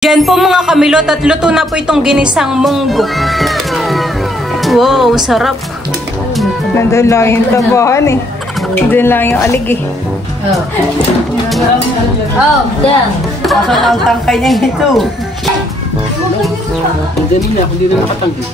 Diyan po mga kamilot at luto na po itong ginisang munggo. Wow, sarap. Nandun lang yung tabahan eh. Nandun lang yung alig eh. Oh, damn. Asan ang tangkay niya ito? Hindi nila, kung di na nakatanggi.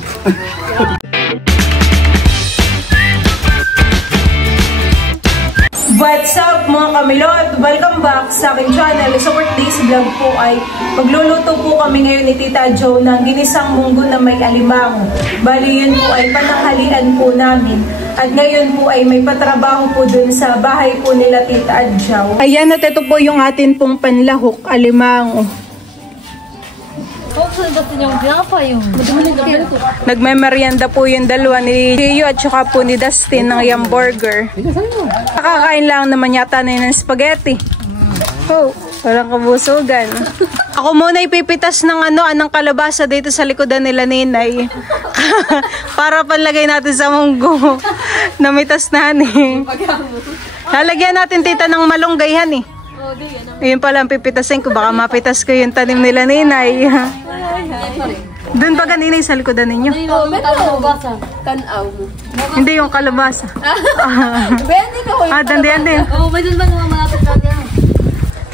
What's up mga kamilot? Welcome back sa aking channel. Sa Today's vlog po ay magluluto po kami ngayon ni Tita Jo ng ginisang munggo na may alimango. Bali yun po ay pananghalian po namin. At ngayon po ay may patrabaho po dun sa bahay po nila Tita Jo. Ayan at ito po yung atin pong panlahok, alimango. Nagme-merienda po yung dalawa ni Gio at saka po ni Dustin ng Yum Burger. Nakakain lang naman yata na ng spaghetti. Oh, walang kabusugan. Ako muna ipipitas ng anong kalabasa dito sa likodan nila Ninay. Para panlagay natin sa munggo. Namitas na eh. Lalagyan natin tita ng malunggayhan eh. Ayun pala ang pipitasin ko. Baka mapitas ko yung tanim nila Ninay. Doon ba ganinay sa likodan ninyo? Hindi yung kalabasa. Dandiyan.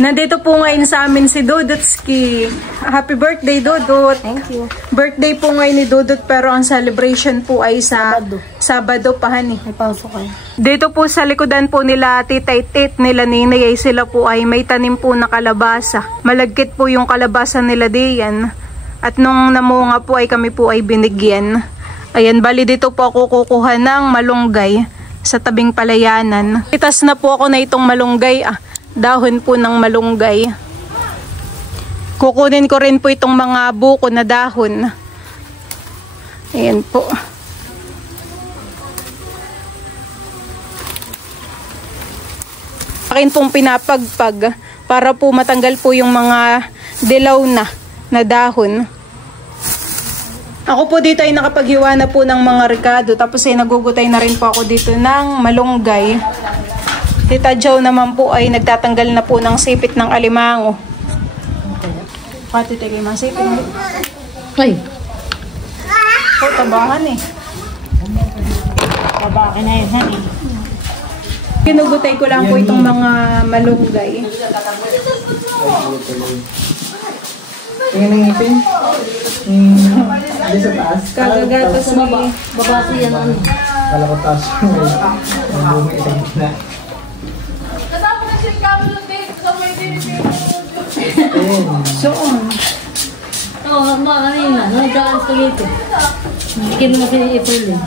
Nandito po ngayon sa amin si Dudutski. Happy birthday, Dudut. Thank you. Birthday po ngayon ni Dudut pero ang celebration po ay sa Sabado pa hani. May pasok kayo. Dito po sa likodan po nila Tita Itit nila Ninay ay sila po ay may tanim po na kalabasa. Malagkit po yung kalabasa nila diyan. At nung namunga po ay kami po ay binigyan. Ayan, bali dito po ako kukuha ng malunggay sa tabing palayanan. Itas na po ako na itong malunggay dahon po ng malunggay. Kukunin ko rin po itong mga buko na dahon. Ayan po. Akin pong pinapagpag para po matanggal po yung mga dilaw na dahon. Ako po dito ay nakapaghiwa na po ng mga ricado. Tapos ay nagugutay na rin po ako dito ng malunggay. Tita Jo naman po ay nagtatanggal na po ng sipit ng alimango. Pati tayo yung mga sipit. Ay. Oh, tabahan eh. Tabakin na yun, honey. Pinugutay ko lang po itong mga malunggay. Tingnan ng ngipin. Hindi sa taas. Kagagatas mo. Babasi yan ano. Kala ko taas. Ang bumi sa gitna. Soon. Oo, mga kanina. Nagdaan sa gito. Hindi naman pini-April eh.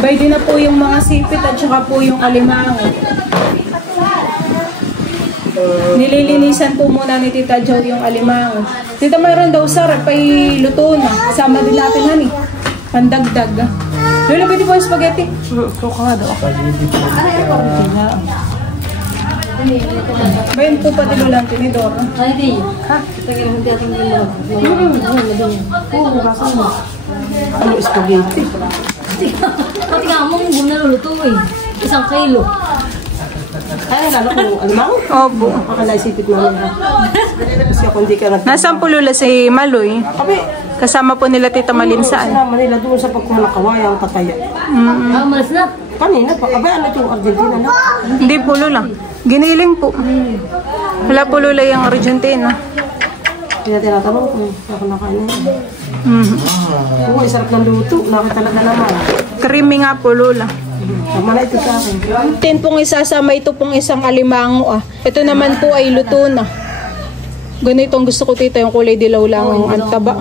Baydi na po yung mga sipit at saka po yung alimango. Nililinisan po muna ni Tita Jo yung alimango. Tita, mayroon daw sarap ay luto na. Kasama din natin hani. Pandagdag. Lola, pwede po yung spaghetti? Kuka daw. Bayan po pati Lola ang tinidor. Ay, di. Ha? Tagay mo hindi ating gano'n. Oo, baka mo. Ano spaghetti? Pati nga mo, hindi na luluto eh. 1 kilo. Ay, lalo ko alimang. Opo. Makalaisipit mo nila. Kasi ako hindi ka nag... Nasaan po Lola si Maloy? Kabi, Kasama po nila Tita Malinsaan. sinama nila doon sa pagkumalakaway ang kataya. Ah, malas na. Kanina pa. Kabi, ano yung Argentina na? Hindi po Lola. Giniling po. Wala po Lola yung Argentina. Kaya tinatanong ko, ako nakain na. Oo, sarap ng luto. Nakita talaga naman. Creamy nga po Lola. Tama na ito sa akin. Tin pong isasama ito pong isang alimango Ito naman po ay luto na. Ganito ang gusto ko tita, yung kulay dilaw lang ang taba.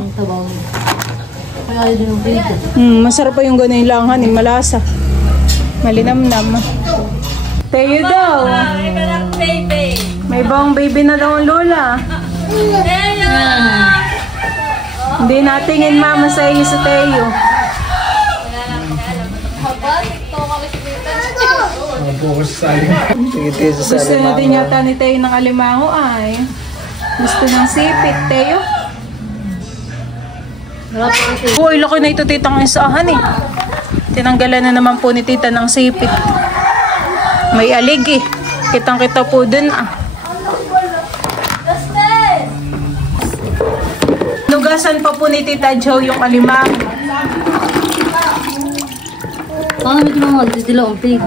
Kaya din ang dito. Masarap pa yung ganun lang hanin, malasa. Malinamnam. Tayo daw. May bawang baby na daw ang Lola. Hindi natingin mama sa iyo sa Teo. Gusto na din yata ni Teo ng alimango ay. Gusto ng sipit, Teo. Uy, laki na ito titang isahan eh. Tinanggalan na naman po ni tita ng sipit. May alig eh. Kitang-kita po dun Hugasan pa po ni Tita Jo yung alimango. Paano may tumamag? Ditilaw ang pig.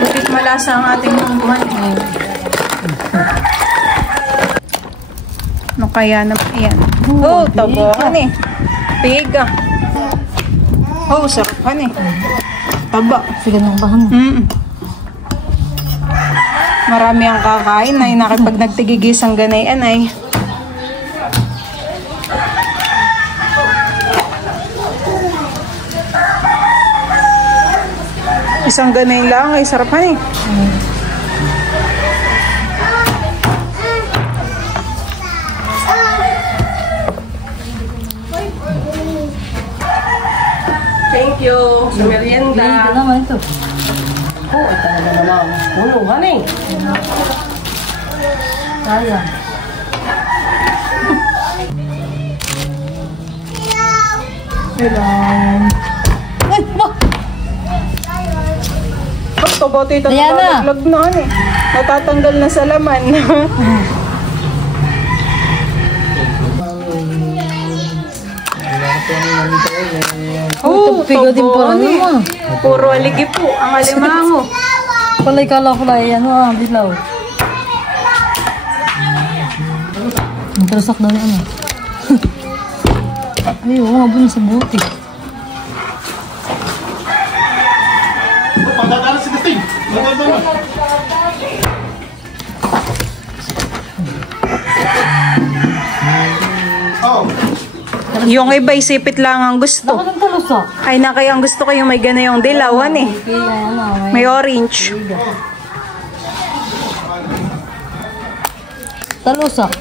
Bakit malasa ang ating mungguhan? Ano kaya na? Ayan. Oh, tabahan eh. Pig ah. Oh, sarapan eh. Taba. Sige nang bahan. Marami ang kakain ay nakipag nagtigigis ang ganayan ay. Isang ganay lang ay sarapan eh. Thank you. Sa merienda. Hindi naman ito. Oh, ito na naman. Punuhan eh. Sayang. Ay, ba? Ito ba ito Ayan na. nalaglag na eh. Natatanggal na sa laman. Oh, pigo din po tabo, eh. naman. Puro aligi po ang alimango. Palay kala ko lang yan. Dilaw. Ang tarusak daw niya. Ay, oo nga bunyi sa buti. Pagdadala si Dating. Magdadala. Oh. Yung iba isipit lang ang gusto. Bakit ang tarusak? Ay na kaya ang gusto ko yung may ganayong dilawan eh. Kaya ano, May orange. talusak.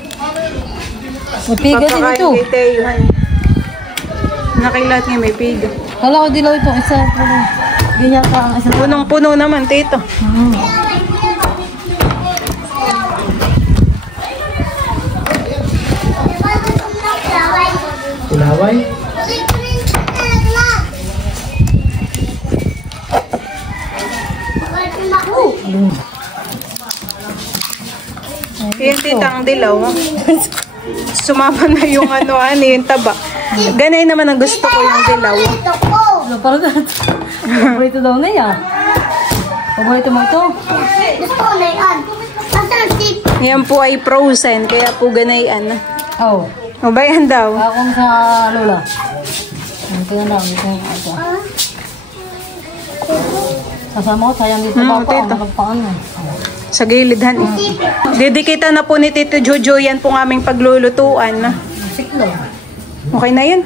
May piga din Papakain ito. kay Teo. Nakilat nga may piga. Kala ko dilaw itong isa. Ganyan ka ang isa. Punong-puno naman, tito. Kulaway. Yung titang dilaw. Sumama na yung yung taba. Ganay naman ang gusto ko yung dilaw. Ano, parang paborito daw na yan. Paborito mo ito? Yan po ay frozen, kaya po ganayan. Oo. O bayan daw. Ako sa lola. Ito na lang. Ito na ito. Kasama ko, sayang dito pa ako. tito. Nakapaan. Sa gilid, han. Didikitan na po ni Tito Jojo yan pong aming paglulutuan. Siklo. Okay na yun.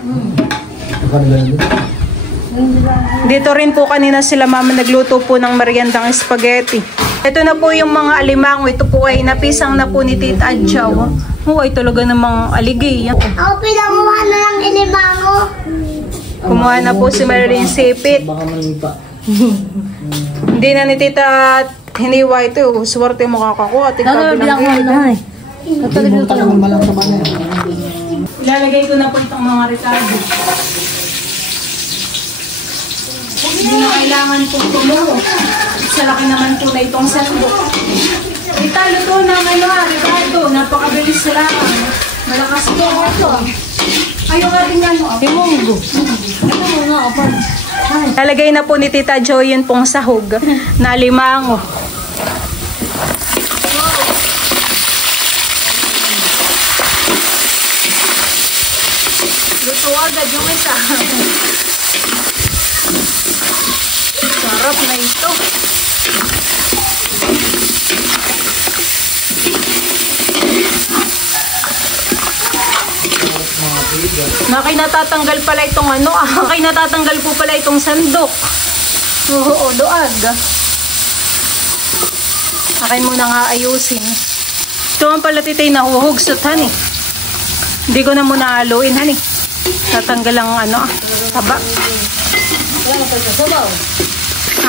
Dito rin po kanina sila mama nagluto po ng meriendang spaghetti. Ito na po yung mga alimango. Ito po ay napisang na po ni Tita Adjaw. Oh, ay talaga namang aligay. Ako pinanguha na ng ilimango. Kumuha na po si Marilyn Sipit. Baka manipa. Hindi na ni Tita hiniwa ito. Swerte mo kakakuha. Ano, bilang ko na eh. Natalagay ito lang. Malang sa banay. Ilalagay ko na po itong mga Ricardo. Hindi na kailangan pong tumuho. Sa laki naman po na itong sandok. Italo to ng Ricardo. Napakabilis sa lakang. Malakas po ito. Ayaw nga rin ano. Timunggo. Ito muna ako. Lalagay na po ni Tita Jo yun pong sahog na limango. Luto agad yung isa. Sarap na ito. Natatanggal pala itong natatanggal po pala itong sandok. Oo, doag. Akin muna nga ayusin. Ito ang pala titay nahuhugsot, honey. Hindi ko na muna haluin, honey. Tatanggal ang taba.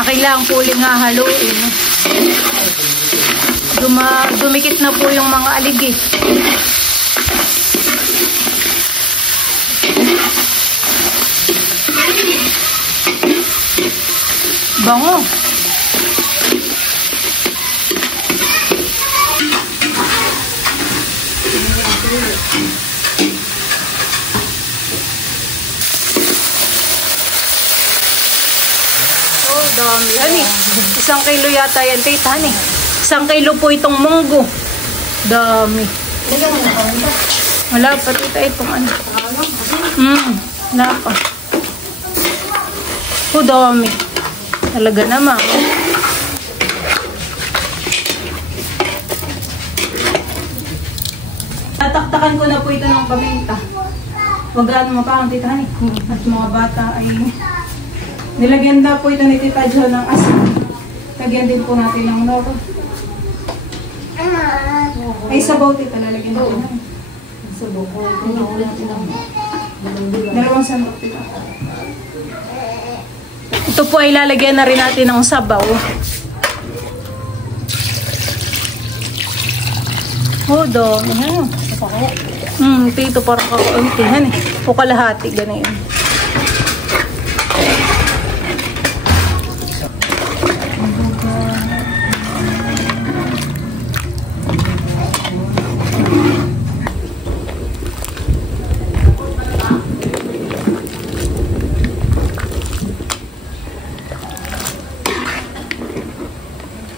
Akin lang po uling hahaluin. Dumikit na po yung mga aligi. Bango. Dami. Hani, 1 kilo yata yan, tita. Hani, 1 kilo po itong munggo. Dami. Wala pa, tita, itong ano. Wala pa. Dami. Talaga naman. Tataktakan ko na po ito ng paminta. Huwag gaano mapakang tita Hani. At mga bata ay nilagyan na po ito ni Tita Jo ng asin. Lagyan din po natin ng noro. Ay sabaw tita, lalagyan natin. Sabaw ko. Dalawang sandok tita. Ito po ay lalagyan na rin natin ng sabaw. Dami. Ito parang kakauntihan eh. O kalahati, ganyan.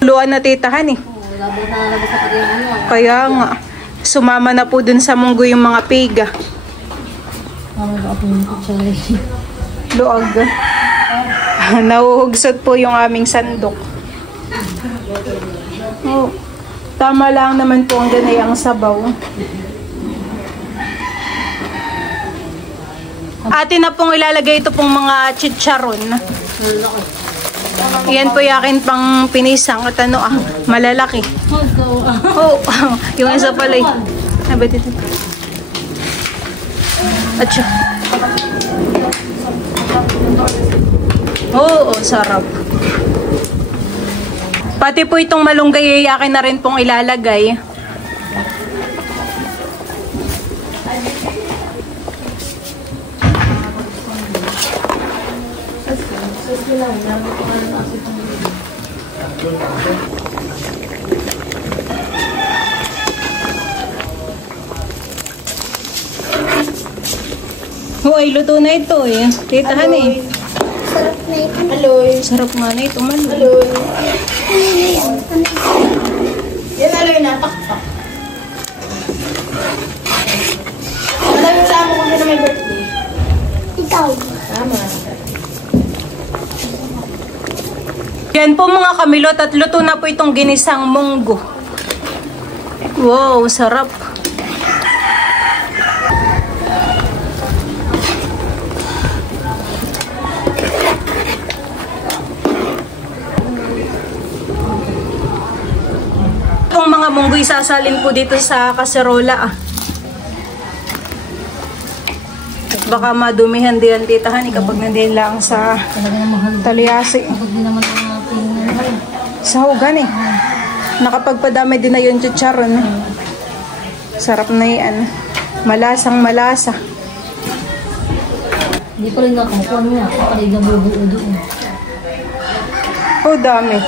Luan na titahan eh. Kaya nga. Sumama na po dun sa munggo yung mga piga. Luag. Nahuhugsot po yung aming sandok. Tama lang naman po ang ganayang sabaw. Atin na pong ilalagay ito pong mga chicharon. Yan po yakin pang pinisang at ano malalaki. Yung isa pala eh. Ay, ba't ito? Atso. Sarap. Pati po itong malunggay yakin na rin pong ilalagay. Ay, luto na ito eh. Titahan eh. Sarap na ito. Aloy. Sarap nga na ito man. Aloy. Yan aloy na. Pakpak. Alam mo sa amo kung na may birthday. Ikaw. Tama. Yan po mga kamilot at luto na po itong ginisang munggo. Wow, sarap. Itong mga munggo isasalin po dito sa kaserola At baka madumihan din titahan kapag nandiyan lang sa talyasi. Sa hugan eh. Nakapagpadami din na yung chicharon. Sarap na yan. Malasang malasa. Hindi pa rin nakakuha niya. Kapalay na bubuo doon. Dami.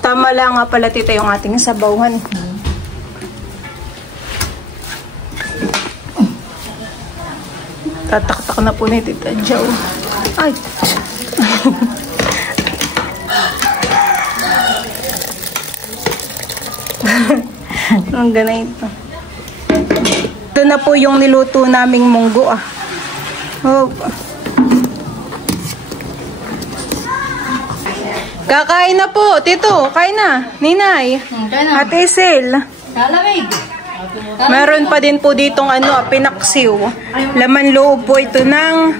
Tama lang nga pala tita yung ating sabawan. Tataktak na po ni Tita Jo. Ay! Ang ganito. Ito na po yung niluto naming munggo Kakain na po, Tito. Kain na. Ninay. Ate Sel. Kalamig. Meron pa din po ditong pinaksiw. Laman loob po ito ng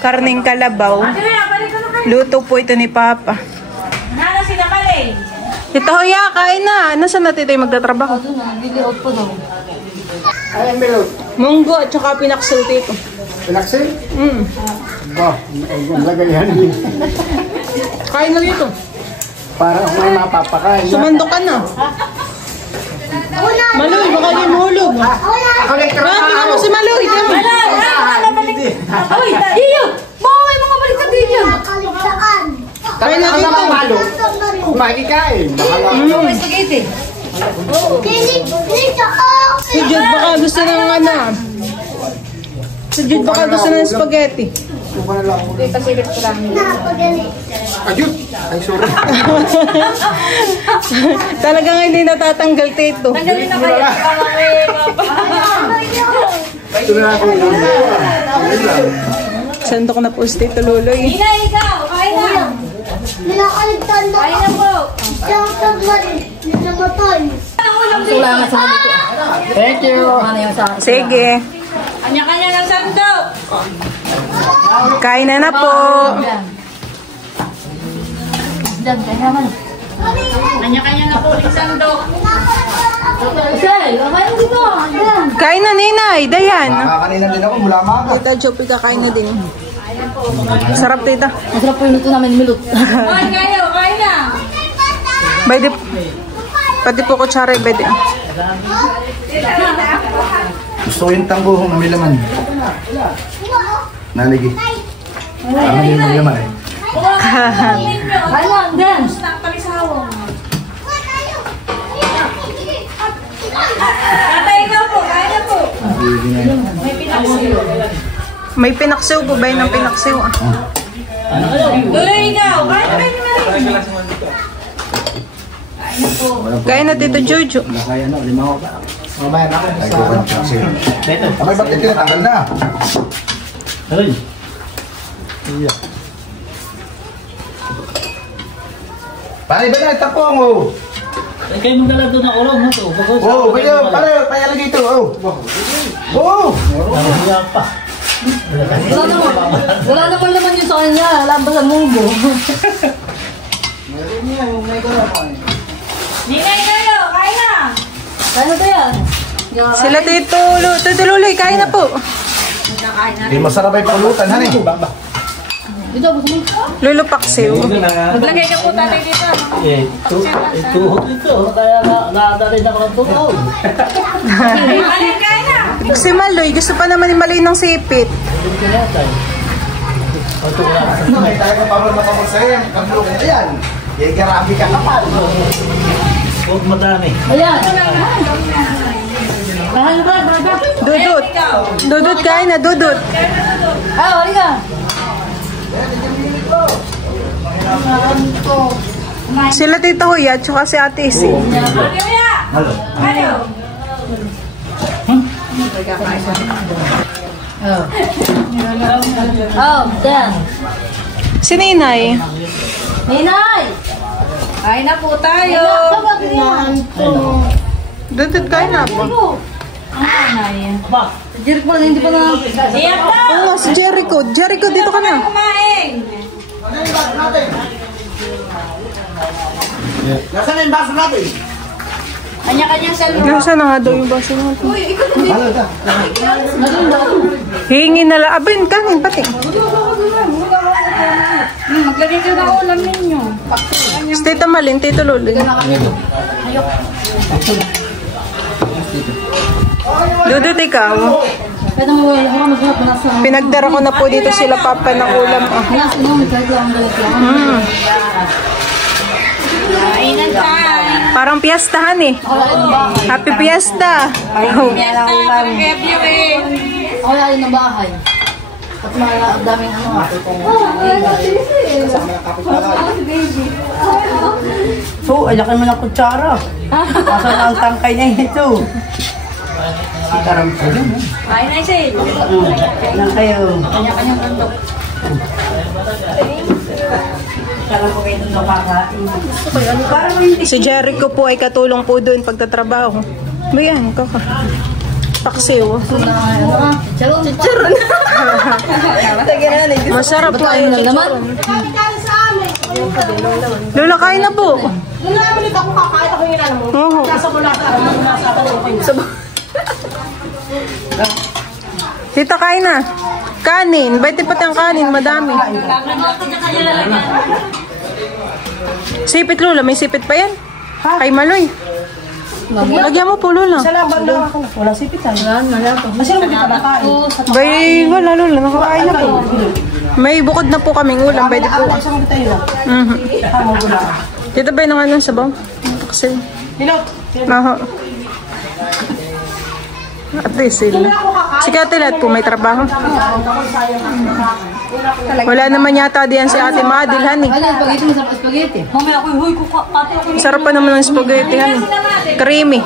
karning kalabaw. Luto po ito ni Papa. Tito Hoya, kain na. Nasaan na Tito yung magtatrabaho? Bili out po daw. Ay, ang bilog. Munggo at saka pinaksiw Tito. Pinaksin? Ba, ang lagay yan. Kain na dito. Para ako na napapakain. Sumandok ka na. Maloy, baka hindi mahulog. Ako na yung Tingnan mo si Maloy. Ay, iyo! Bawal mga baliktad din yan! Kaligtaan. Kaya na dito. Makikain. May spaghetti. Si Jude baka gusto ng ano. Si Jude baka gusto ng spaghetti. Ayun. Ay, sorry. Talagang hindi natatanggal tito. Tanggalin na kayo. Ito na ako. Sandok na po si Tito Luloy. Ina, ikaw! Kain na! Nilakaligtaan na Kain na po! siyang tagmarin. Ninamatay. Wala nga sa dito. Thank you. Ano yung sa... Sige. Kanya-kanya ng sandok! Kain na po. Diyan, kaya naman. Kanya-kanya na po ng sandok. Sel, kain mo dito. Diyan. Kain na, Ninay. Dayan. Kanina din ako mula maga. Tita Jopi, kakain na din. Sarap, tita. Masarap po yung luto namin, milot. Kain kayo, kain na! Pwede, pati po kutsara, pwede. Gusto ko yung tangguhong na may laman. Naligi. Tama yung may laman eh. Kain na, diyan. Tatay na po, kain na po. May pinaksew po ba yun ng pinaksew? Tuloy ikaw, kain na kayo ni Marie. Kain na, Tito Jojo. Kaya no, lima ko pa. Mabayan ako. Ay, ko ka kasi. Abay, ba't ito natanggal na? Ay. Iya. Pare ba na tapong oh? Eh, kayo magdala doon na ulam mo to. Oh, kayo, pare, payalagay ito oh. Oh. Nahiya pa. Wala naman laman yun sa kanya, labas ang munggo. Ninay kayo, kain na! Kain na ba yan? Sila Tito Luloy, kain na po. Di masarap ay pulutan, hani. Dito, gusto mo? Lulo Paksiw. Maglagay ka po tatay dito. Tuhod ito. Kaya nakadali na ako ng tuhod. Alin, kain na! Si Maloy, gusto pa naman ni Maloy ng sipit. May tayo ka pa na pamag sa'yo. Kamulong na yan. Yung garabi ka kapal. Huwag madami. Ayan! Kahan ka, brada. Dudut. Dudut, kain na, Dudut. Ah, wali ka. Sila Tita Huya, tsaka si Ate Isi. Halo. Oh, dan. Si Ninay. Ninay! Kain na po tayo. Dudut, kain na po. Aba, Jerk mo lang, hindi pa na. Iyak na! Oo, si Jericho. Jericho, dito ka na. Kumain! Nasaan na yung baso natin? Kanya-kanyang salmo. Nasaan na nga daw yung baso natin? Halo ta. Hingi na lang. Abin, kanin pati. Maglagay ka na ulam ninyo. Si Tita Malin, Tito Luloy. Dudut, ikaw. Pwede mo maghanap na sa... Pinagdara ko na po dito sila papa ng ulam. Ah. Nasa mo, may kahit lang galit lang. Kainan tayo. Parang piyastahan eh. Happy Fiesta. Oh. Ako lalin ng bahay. At ang daming ano. So, ay laki mo ng kutsara. Asan ang tangkay niya ito? Sitaram ko yun. Kain na siya. Yan kayo. Kanya-kanyang kantok. Sitaram ko kayo itong nakakain. Si Jericho po ay katulong po doon pagtatrabaho. Bayan, kaka. Paksiw. Charon. Masarap po ay Ano naman? Lola, kain na po. Nung namulit ako kakain ako yung alam mo. Oo. Nasa mula sa alam mo, nasa ako. Tita, kain na. Kanin. Ba't pati ang kanin? Madami. Sipit, Lola. May sipit pa yan. Kay Maloy. Lagyan mo po, Lola. Sa labang na ako. Walang sipitan. Kasi naman kita nakain. Bay, wala, Lola. Nakakain na po. May bukod na po kaming ulam. Pwede po. Sa mga tayo na. Tama ko lang. Dito ba yung ng sabaw? Kasi, Hilot. maho. At least sila. Si Katilat po may trabaho. Wala naman yata diyan si Ate Madil, honey. Spaghetti, masarap spaghetti. Mamaya ako, huy, ate ako. Sarap pa naman ng spaghetti, honey. Creamy.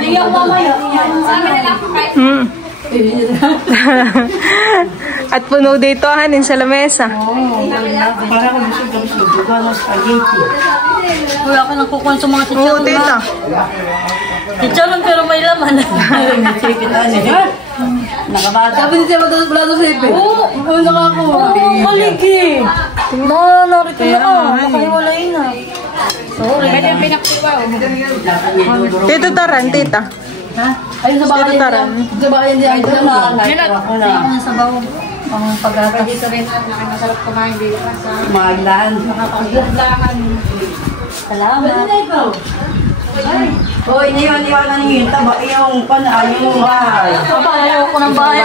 Liyaw mamaya. Sa amin na lang po kahit. At puno dito, honey, sa lamesa. Para kung gusto kami sa buga ng spaghetti. Wala ka nang kukuha sa mga chicharon. Oo, tita. Chicharon pero may laman. Nakabata. Sabi ni Sir, wala sa ipe. Oo, nakakuha. Oo, maligi. Narito na. Nakahiwalay na. Sorry. Ganyan pinaktiwa. Tito Taran, tita. Ha? Ayun sa bahay. Tito Taran. Sa bahay hindi. Ayun na. Ako na. Sa bawo. Ang pag-atas. Dito rin. Masarap kumain dito. Maglaan. Makapaglaan. Salamat. Hoy, niwan na niyo. Taba, yung yung bahay. Ayaw ko ng bahay.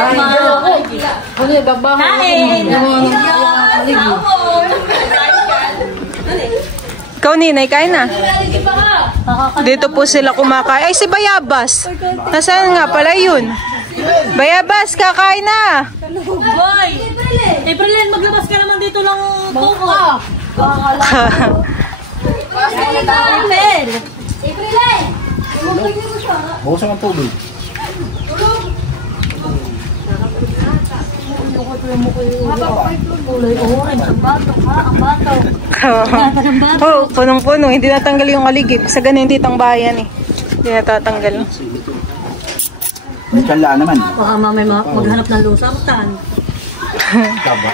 Ano yung babaho? Ikaw, Ninay, kain na. Dito po sila kumakain. Ay, si Bayabas. Nasaan nga pala yun? Bayabas, kakain na. Boy! Aprilin, maglabas ka naman dito lang buko. Aprilin! Bukasan ang tubig. Oh, punong-puno. Hindi natanggal yung aligip. Sa ganun titang bayan eh. Hindi natatanggal. May kanla naman. Baka mamay maghanap ng lusartan. Taba.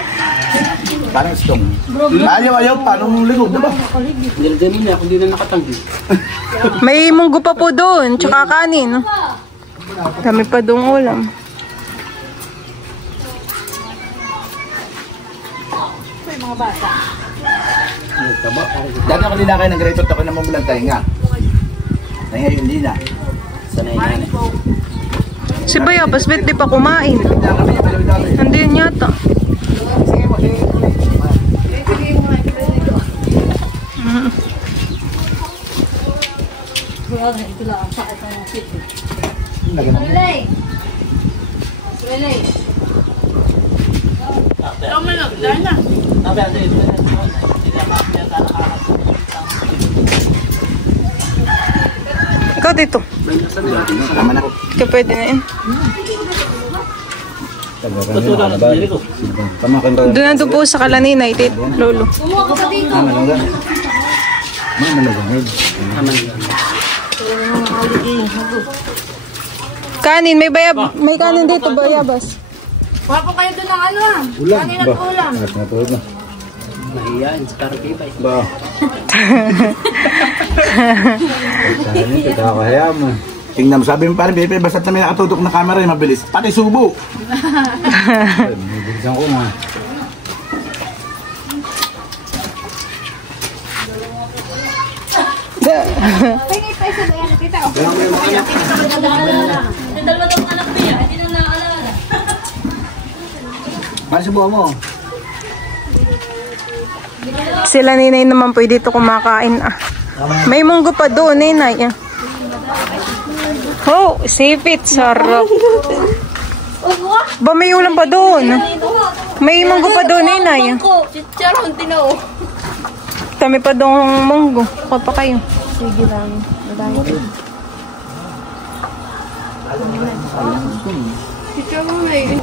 Parang stong. Ayaw, paano ligo, diba? Nilagyan niya kung di na nakatanggi. May munggo pa po doon. Tsaka kanin. Dami pa doong ulam. Dati ako nilakay ng grapefruit ako na mamulang tainga. Ngayon hindi na. Sanay na yan eh. Si Bayabas, ba't di pa kumain? Nandiyan yata. Ikaw dito. Ikaw pwede na yun. Doon na doon po sa kalanina, itit, lolo. Kanin, may kanin dito, Bayabas. Wala po kayo doon ng ano ah. Kanin at ulam. Mahiyain sa karakibay. Ba? Kaya mo. Tingnan mo, sabi mo parang Pepe, basta may nakatutok na camera yung mabilis. Pati subo. Bilisan ko nga. Dalawa daw anak niya, hindi na naalala. Paano subuhan mo? Sila Ninay naman po dito kumakain. May munggo pa doon, Ninay. Oh, sipit. Sarap. Ba, may ulam pa doon. May munggo pa doon, Ninay. Chicharon, tinao. Kami pa doon munggo. Kuha pa kayo. Sige lang. Chicharon eh.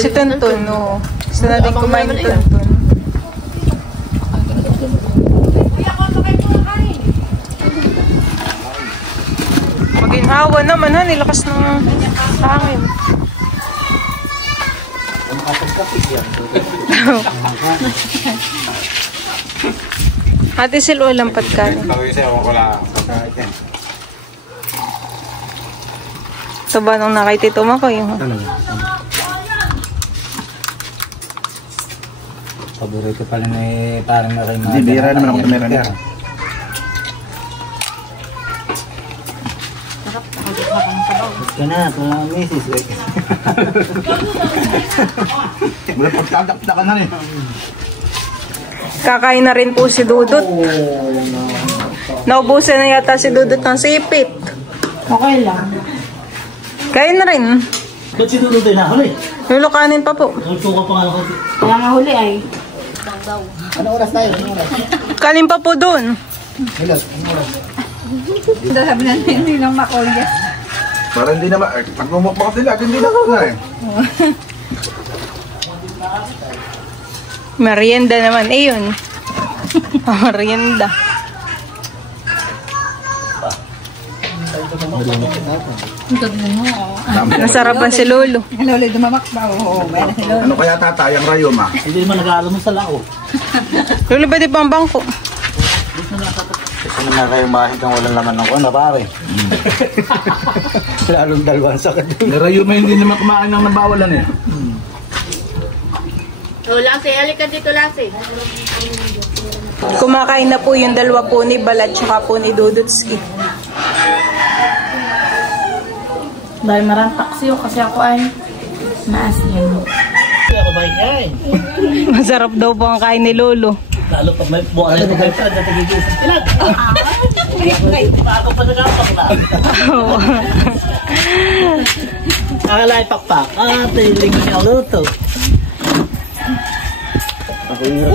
Si Tonton, no. Gusto natin kumain ng Tonton. Maginhawa naman, ha. Nilakas ng hangin. Ate Sil, walang patkanin. Ito ba nung nakitito mo ko yung... Paborito pala ni parang na kayo mga... Hindi, bira naman ako sa meron niya. Ito na, ito na misis. Wala pagkagapta ka na rin. Kakain na rin po si Dudut. Naubusan na yata si Dudut ng sipit. Okay lang. Kain na rin. Ba't si Dudu tayo nahuli? Lulukanin pa po. Nagsuka pa nga ako. Kaya nga huli ay. Ano oras tayo? Ano oras? Kanin pa po doon. Hilot, ano oras? Sabi na hindi lang makolya. Para hindi naman, pag umukbak sila, hindi na ako na eh. Merienda naman. Eh yun. Merienda. Nasarapan si Lolo. Lolo, dumamak ba? Oo, bayan na si Lolo. Ano kaya tatayang rayom ah? Hindi naman nag-aalam mo sa lao. Lolo, pwede pang bangko. Ano na kayo makikita walang laman ng kuwan, pare? Lalong dalawang sakit. Ni rayom hindi naman kumain ng nabawalan eh. Oh, Lase, halika dito, Lase. Kumakain na po yung dalawa po ni Balat tsaka po ni Dudutski. Dahil marang taksiyo kasi ako ay maasin. Ako ba yan? Masarap daw po ang kain ni Lolo. Lalo pag may buwan na ito kayo sa natigigising sila. Ako pa nagapak na. Akala ipakpak. Tiling niya luto. Ako yung